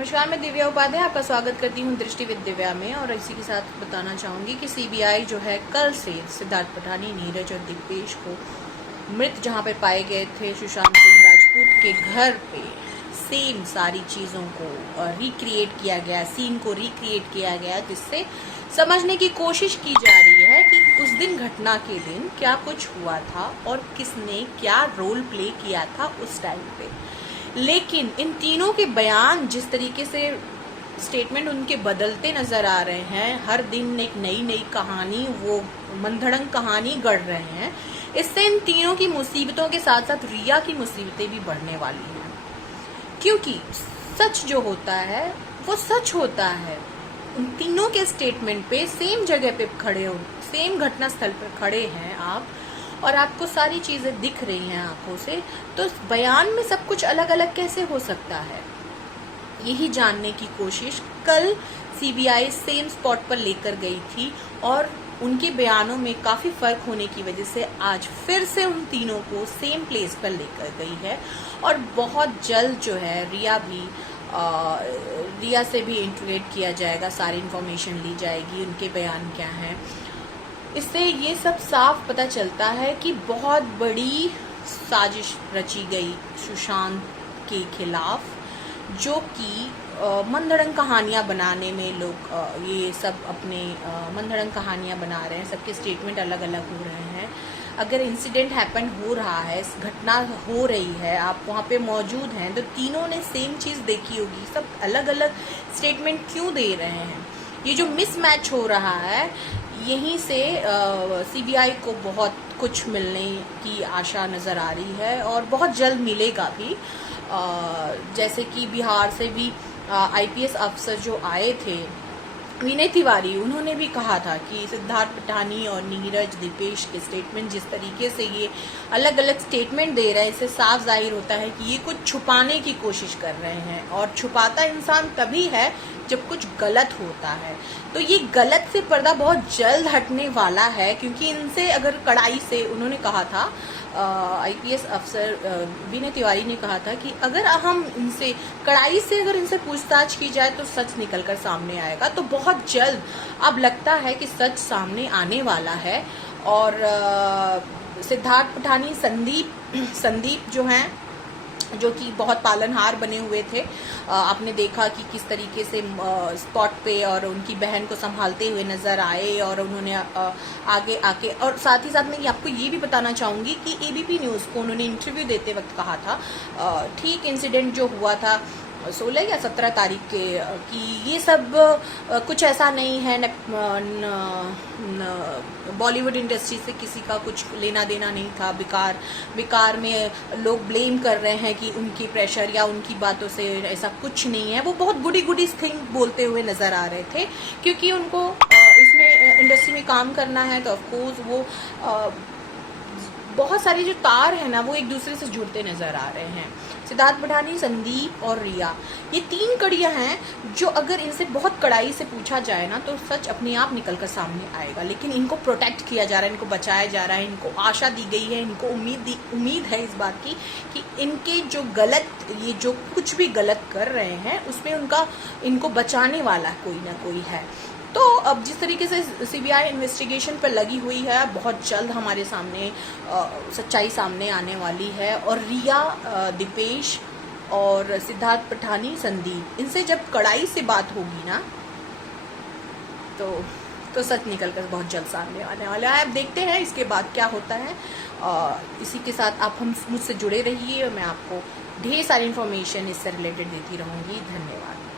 नमस्कार, मैं दिव्या उपाध्याय आपका स्वागत करती हूँ दृष्टि विद दिव्या में। और इसी के साथ बताना चाहूँगी कि सीबीआई जो है कल से सिद्धार्थ पठानी, नीरज और दीपेश को मृत जहाँ पे पाए गए थे सुशांत सिंह राजपूत के घर पे सेम सारी चीज़ों को रिक्रिएट किया गया, सीन को रिक्रिएट किया गया, जिससे समझने की कोशिश की जा रही है कि उस दिन घटना के दिन क्या कुछ हुआ था और किसने क्या रोल प्ले किया था उस टाइम पे। लेकिन इन तीनों के बयान, जिस तरीके से स्टेटमेंट उनके बदलते नजर आ रहे हैं, हर दिन एक नई नई कहानी, वो मंधड़ंग कहानी गढ़ रहे हैं, इससे इन तीनों की मुसीबतों के साथ साथ रिया की मुसीबतें भी बढ़ने वाली हैं। क्योंकि सच जो होता है वो सच होता है। उन तीनों के स्टेटमेंट पे सेम जगह पे खड़े हो, सेम घटना स्थल पर खड़े हैं आप, और आपको सारी चीजें दिख रही हैं आंखों से, तो बयान में सब कुछ अलग अलग कैसे हो सकता है, यही जानने की कोशिश कल सीबीआई सेम स्पॉट पर लेकर गई थी। और उनके बयानों में काफी फर्क होने की वजह से आज फिर से उन तीनों को सेम प्लेस पर लेकर गई है। और बहुत जल्द जो है रिया से भी इंट्रोगेट किया जाएगा, सारी इन्फॉर्मेशन ली जाएगी, उनके बयान क्या हैं। इससे ये सब साफ पता चलता है कि बहुत बड़ी साजिश रची गई सुशांत के खिलाफ, जो कि मंधड़ंग कहानियां बनाने में लोग ये सब अपने मंधड़ंग कहानियां बना रहे हैं। सबके स्टेटमेंट अलग अलग हो रहे हैं। अगर इंसिडेंट हैपन हो रहा है, घटना हो रही है, आप वहाँ पे मौजूद हैं, तो तीनों ने सेम चीज़ देखी होगी, सब अलग अलग स्टेटमेंट क्यों दे रहे हैं। ये जो मिसमैच हो रहा है, यहीं से सीबीआई को बहुत कुछ मिलने की आशा नज़र आ रही है और बहुत जल्द मिलेगा भी। जैसे कि बिहार से भी आईपीएस अफसर जो आए थे, विनय तिवारी, उन्होंने भी कहा था कि सिद्धार्थ पठानी और नीरज, दीपेश के स्टेटमेंट, जिस तरीके से ये अलग अलग स्टेटमेंट दे रहे हैं, इससे साफ जाहिर होता है कि ये कुछ छुपाने की कोशिश कर रहे हैं। और छुपाता इंसान तभी है जब कुछ गलत होता है। तो ये गलत से पर्दा बहुत जल्द हटने वाला है, क्योंकि इनसे अगर कड़ाई से, उन्होंने कहा था, आईपीएस अफसर विनय तिवारी ने कहा था कि अगर हम इनसे कड़ाई से अगर इनसे पूछताछ की जाए तो सच निकलकर सामने आएगा। तो बहुत जल्द अब लगता है कि सच सामने आने वाला है। और सिद्धार्थ पठानी, संदीप जो हैं, जो कि बहुत पालनहार बने हुए थे, आपने देखा कि किस तरीके से स्पॉट पे और उनकी बहन को संभालते हुए नजर आए, और उन्होंने आगे आके, और साथ ही साथ मैं आपको ये भी बताना चाहूँगी कि एबीपी न्यूज़ को उन्होंने इंटरव्यू देते वक्त कहा था, ठीक इंसिडेंट जो हुआ था 16 या 17 तारीख के, कि ये सब कुछ ऐसा नहीं है, बॉलीवुड इंडस्ट्री से किसी का कुछ लेना देना नहीं था। बेकार में लोग ब्लेम कर रहे हैं कि उनकी प्रेशर या उनकी बातों से, ऐसा कुछ नहीं है। वो बहुत गुडी थिंग बोलते हुए नजर आ रहे थे, क्योंकि उनको इसमें इंडस्ट्री में काम करना है, तो ऑफकोर्स वो बहुत सारी जो तार है ना, वो एक दूसरे से जुड़ते नजर आ रहे हैं। सिद्धार्थ पठानी, संदीप और रिया, ये तीन कड़ियां हैं जो अगर इनसे बहुत कड़ाई से पूछा जाए ना, तो सच अपने आप निकलकर सामने आएगा। लेकिन इनको प्रोटेक्ट किया जा रहा है, इनको बचाया जा रहा है, इनको आशा दी गई है, इनको उम्मीद है इस बात की कि इनके जो गलत, ये जो कुछ भी गलत कर रहे हैं, उसमें इनको बचाने वाला कोई ना कोई है। तो अब जिस तरीके से सीबीआई इन्वेस्टिगेशन पर लगी हुई है, बहुत जल्द हमारे सामने सच्चाई सामने आने वाली है। और रिया, दीपेश और सिद्धार्थ पठानी, संदीप, इनसे जब कड़ाई से बात होगी ना, तो सच निकलकर बहुत जल्द सामने आने वाला है। अब देखते हैं इसके बाद क्या होता है। इसी के साथ आप मुझसे जुड़े रहिए, और मैं आपको ढेर सारी इन्फॉर्मेशन इससे रिलेटेड देती रहूँगी। धन्यवाद।